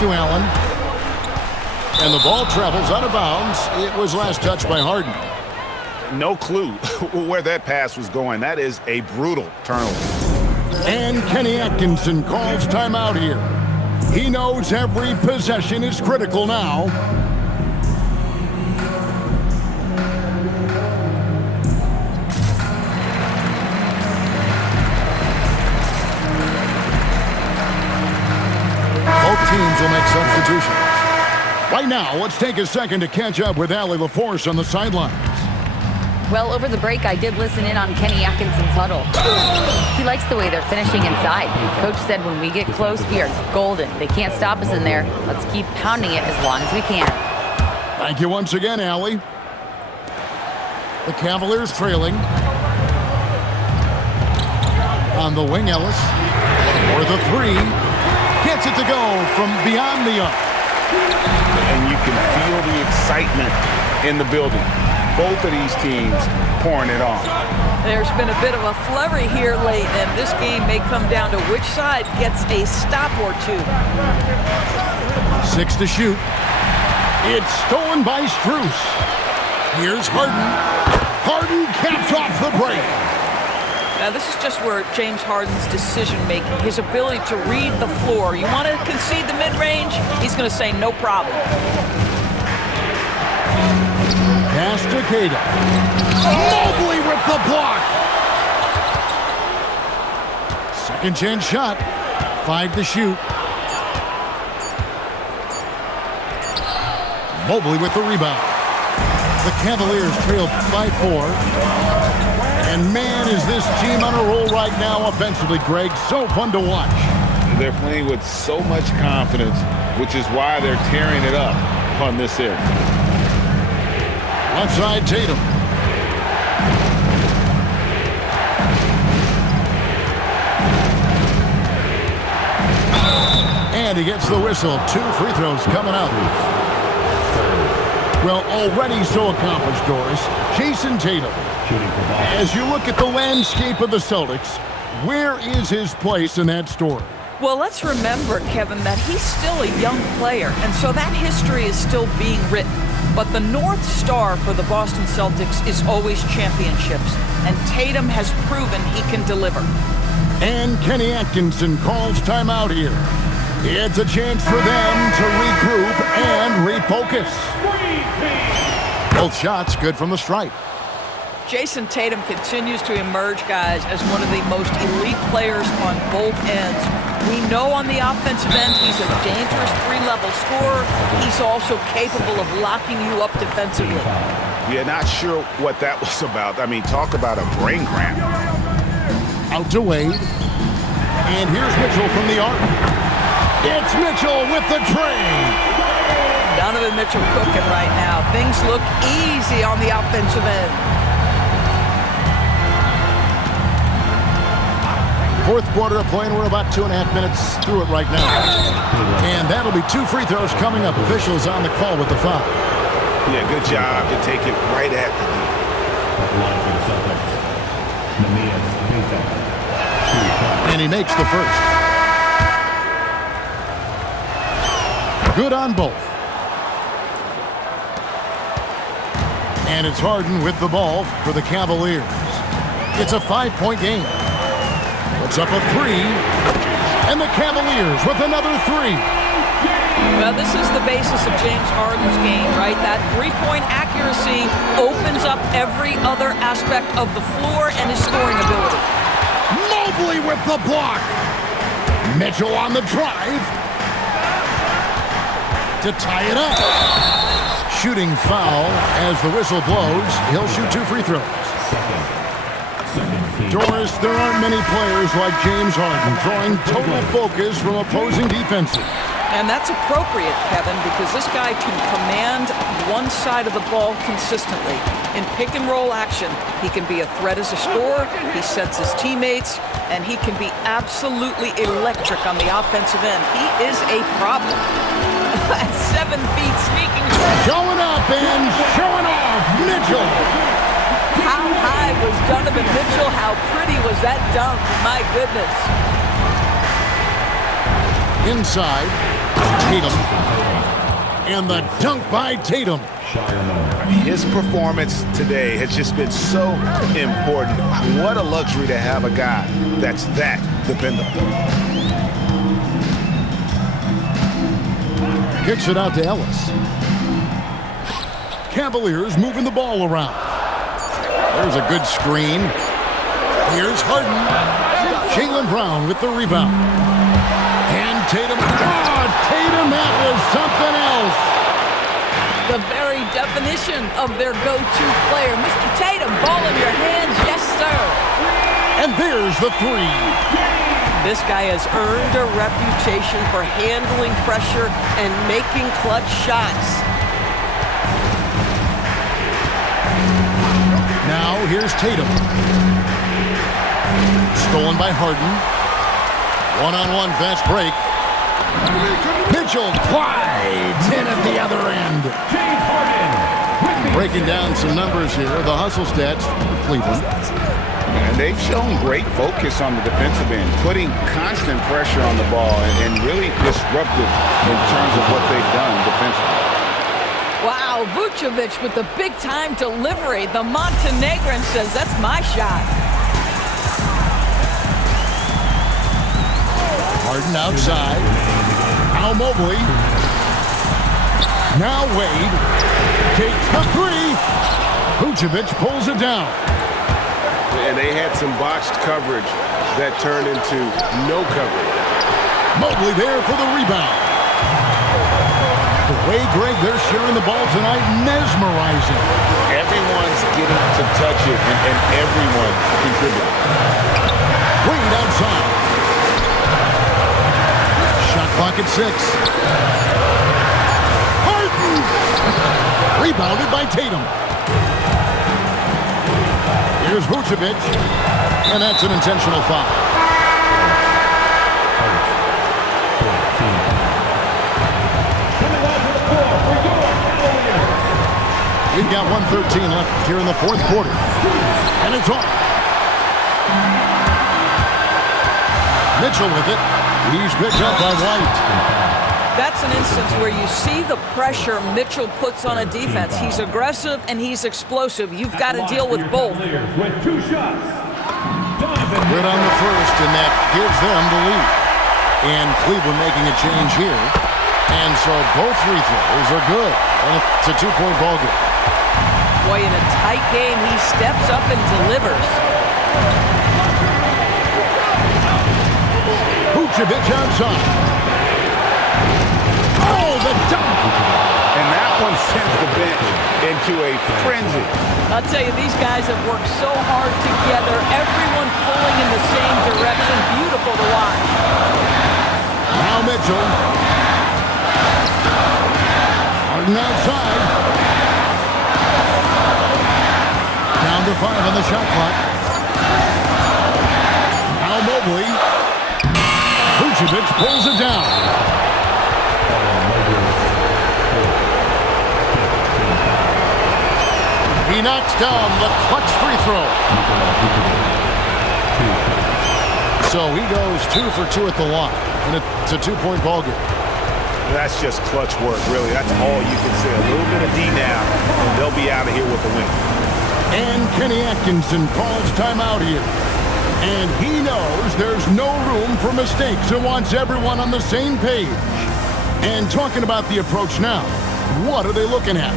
to Allen. And the ball travels out of bounds. It was last touched by Harden. No clue where that pass was going. That is a brutal turnover. And Kenny Atkinson calls timeout here. He knows every possession is critical now. Both teams will make substitutions. Right now, let's take a second to catch up with Allie LaForce on the sidelines. Well, over the break, I did listen in on Kenny Atkinson's huddle. He likes the way they're finishing inside. Coach said when we get close, we are golden. They can't stop us in there. Let's keep pounding it as long as we can. Thank you once again, Allie. The Cavaliers trailing. On the wing, Ellis. For the three. Gets it to go from beyond the arc. And you can feel the excitement in the building. Both of these teams pouring it on. There's been a bit of a flurry here late, and this game may come down to which side gets a stop or two. 6 to shoot. It's stolen by Strus. Here's Harden. Harden caps off the break. Now, this is just where James Harden's decision-making, his ability to read the floor. You want to concede the mid-range? He's going to say no problem. Pass to Cato. Mobley with the block. Second chance shot. 5 to shoot. Mobley with the rebound. The Cavaliers trail by 4. And man, is this team on a roll right now offensively, Greg. So fun to watch. They're playing with so much confidence, which is why they're tearing it up on this end. Left side, Tatum. And he gets the whistle. 2 free throws coming out. Well, already so accomplished, Doris. Jason Tatum. As you look at the landscape of the Celtics, where is his place in that story? Well, let's remember, Kevin, that he's still a young player, and so that history is still being written. But the North Star for the Boston Celtics is always championships, and Tatum has proven he can deliver. And Kenny Atkinson calls timeout here. It's a chance for them to regroup and refocus. Both shots good from the stripe. Jason Tatum continues to emerge, guys, as one of the most elite players on both ends. We know on the offensive end he's a dangerous three-level scorer. He's also capable of locking you up defensively. Yeah, not sure what that was about. I mean, talk about a brain cramp. Out to Wade. And here's Mitchell from the arc. It's Mitchell with the train. Donovan Mitchell cooking right now. Things look easy on the offensive end. Fourth quarter of play, and we're about 2.5 minutes through it right now. And that'll be 2 free throws coming up. Officials on the call with the foul. Yeah, good job to take it right at the knee. And he makes the first. Good on both. And it's Harden with the ball for the Cavaliers. It's a 5-point game. Puts up a 3. And the Cavaliers with another 3. Well, this is the basis of James Harden's game, right? That three-point accuracy opens up every other aspect of the floor and his scoring ability. Mobley with the block. Mitchell on the drive. To tie it up. Shooting foul as the whistle blows. He'll shoot 2 free throws. Doris, there aren't many players like James Harden drawing total focus from opposing defenses. And that's appropriate, Kevin, because this guy can command one side of the ball consistently. In pick-and-roll action, he can be a threat as a scorer, he sets his teammates, and he can be absolutely electric on the offensive end. He is a problem. At 7 feet, sneaking. Showing up and showing off, Mitchell. How high was Donovan Mitchell? How pretty was that dunk? My goodness. Inside, Tatum. And the dunk by Tatum. His performance today has just been so important. What a luxury to have a guy that's that dependable. Kicks it out to Ellis. Cavaliers moving the ball around. There's a good screen. Here's Harden. Jaylen Brown with the rebound. And Tatum. Oh, Tatum, that was something else. The very definition of their go-to player. Mr. Tatum, ball in your hands, yes, sir. And there's the three. This guy has earned a reputation for handling pressure and making clutch shots. Now here's Tatum. Stolen by Harden. One-on-one fast break. Mitchell glides in at the other end. Breaking down some numbers here. The hustle stats for Cleveland. And they've shown great focus on the defensive end, putting constant pressure on the ball and really disruptive in terms of what they've done defensively. Wow, Vucevic with the big-time delivery. The Montenegrin says, that's my shot. Harden outside. Now Mobley. Now Wade. Takes the three. Vucevic pulls it down. And they had some botched coverage that turned into no coverage. Mobley there for the rebound. The way, Greg, they're sharing the ball tonight, mesmerizing. Everyone's getting to touch it, and everyone contributing. Wade outside. Shot clock at 6. Harden! Rebounded by Tatum. Here's Vucevic, and that's an intentional foul. We've got 1:13 left here in the fourth quarter, and it's off. Mitchell with it. He's picked up by White. That's an instance where you see the pressure Mitchell puts on a defense. He's aggressive and he's explosive. You've got to deal with both. Good on the first, and that gives them the lead. And Cleveland making a change here. And so both free throws are good. And it's a two-point ball game. Boy, in a tight game, he steps up and delivers. Vucevic outside. Oh, the dunk! And that one sends the bench into a frenzy. I'll tell you, these guys have worked so hard together. Everyone pulling in the same direction. Beautiful to watch. Now Mitchell. Harden outside. Down to 5 on the shot clock. Now Mobley. Vucevic pulls it down. He knocks down the clutch free throw. So he goes 2 for 2 at the line, and it's a two-point ball game. That's just clutch work, really. That's all you can say. A little bit of D now, and they'll be out of here with a win. And Kenny Atkinson calls timeout here. And he knows there's no room for mistakes and wants everyone on the same page. And talking about the approach now, what are they looking at?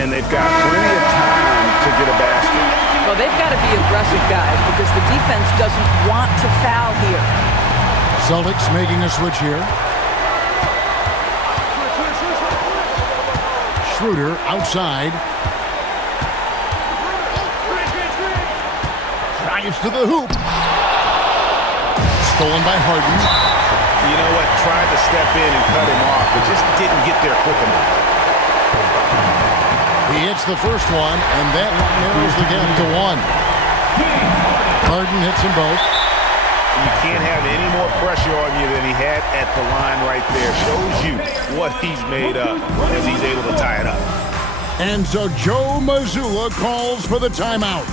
And they've got plenty of time to get a basket. Well, they've got to be aggressive, guys, because the defense doesn't want to foul here. Celtics making a switch here. Schroeder outside. Drives to the hoop. Stolen by Harden. You know what? Tried to step in and cut him off, but just didn't get there quick enough. He hits the first one, and that narrows the gap to 1. Harden hits them both. You can't have any more pressure on you than he had at the line right there. Shows you what he's made up as he's able to tie it up. And so Joe Mazzulla calls for the timeout.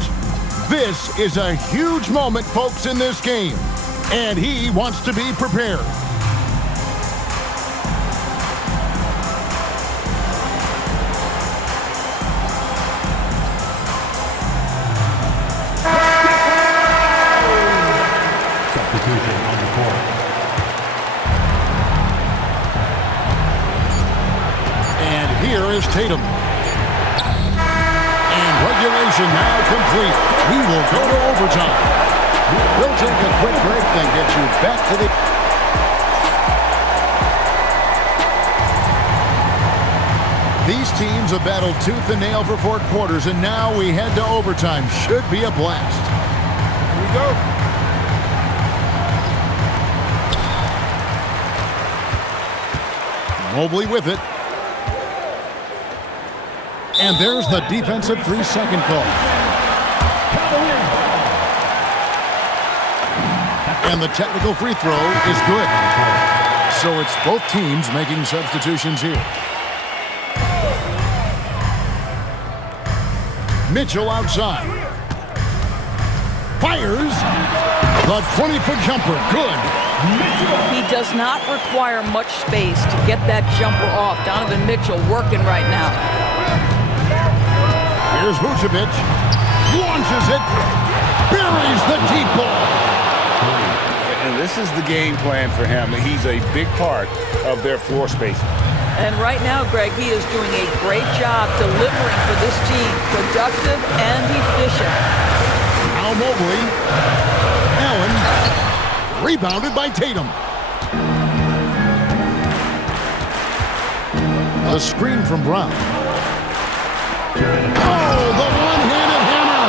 This is a huge moment, folks, in this game, and he wants to be prepared. Tatum. And regulation now complete. We will go to overtime. We'll take a quick break, then get you back to the... These teams have battled tooth and nail for 4 quarters, and now we head to overtime. Should be a blast. Here we go. Mobley with it. And there's the defensive 3-second call. And the technical free throw is good. So it's both teams making substitutions here. Mitchell outside. Fires. The 20-foot jumper. Good. He does not require much space to get that jumper off. Donovan Mitchell working right now. Here's Vucevic. Launches it. Buries the deep ball. And this is the game plan for him. He's a big part of their floor spacing. And right now, Greg, he is doing a great job delivering for this team. Productive and efficient. Now Mobley. Allen. Rebounded by Tatum. The screen from Brown. Oh, the one-handed hammer.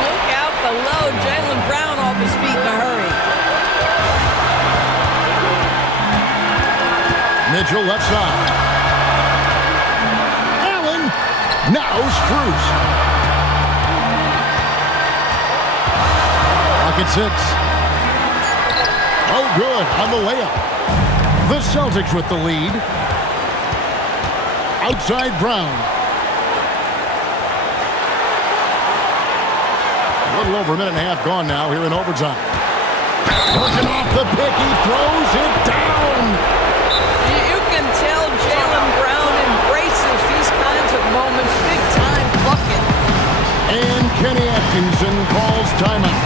Look out below. Jaylen Brown off his feet in a hurry. Mitchell left side. Allen. Now Strus. Pocket 6. Oh, good on the layup. The Celtics with the lead. Outside Brown. A little over a minute and a half gone now here in overtime. Working off the pick, he throws it down. You can tell Jaylen Brown embraces these kinds of moments. Big time bucket. And Kenny Atkinson calls timeout.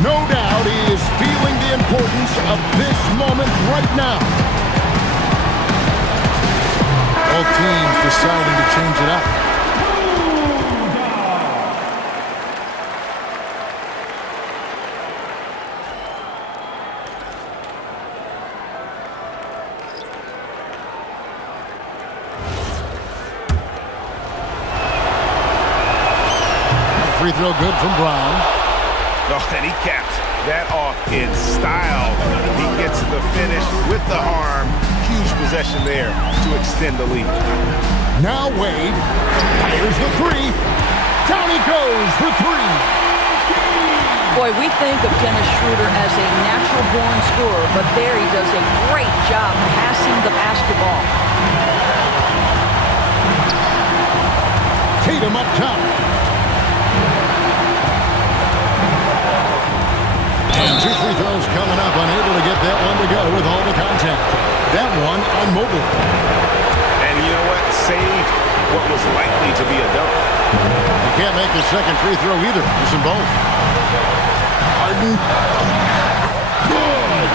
No doubt he is feeling the importance of this moment right now. Both teams deciding to change it up. Free throw good from Brown. Oh, and he caps that off in style. He gets the finish with the arm. Huge possession there to extend the lead. Now Wade fires the 3. Down he goes for 3. Boy, we think of Dennis Schroeder as a natural-born scorer, but there he does a great job passing the basketball. Tatum up top. And 2 free throws coming up, unable to get that one to go with all the contact. That one on Mobley. And you know what? Saved what was likely to be a dunk. He can't make the second free throw either. Missing both. Harden. Good.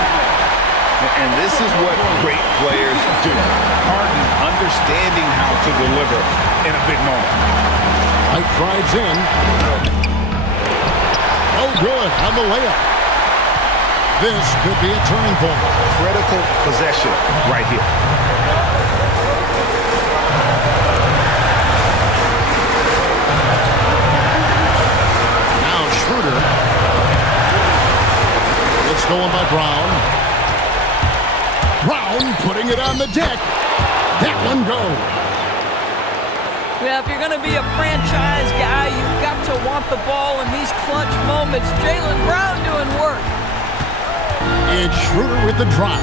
And this is what great players do. Harden understanding how to deliver in a big moment. Mike drives in. Oh, good on the layup. This could be a turning point. Critical possession right here. Now Schroeder. It's stolen by Brown. Brown putting it on the deck. That one goes. Yeah, if you're going to be a franchise guy, you've got to want the ball in these clutch moments. Jaylen Brown doing work. And Schroeder with the drive.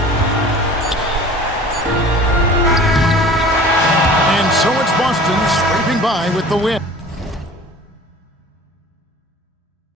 And so it's Boston scraping by with the win.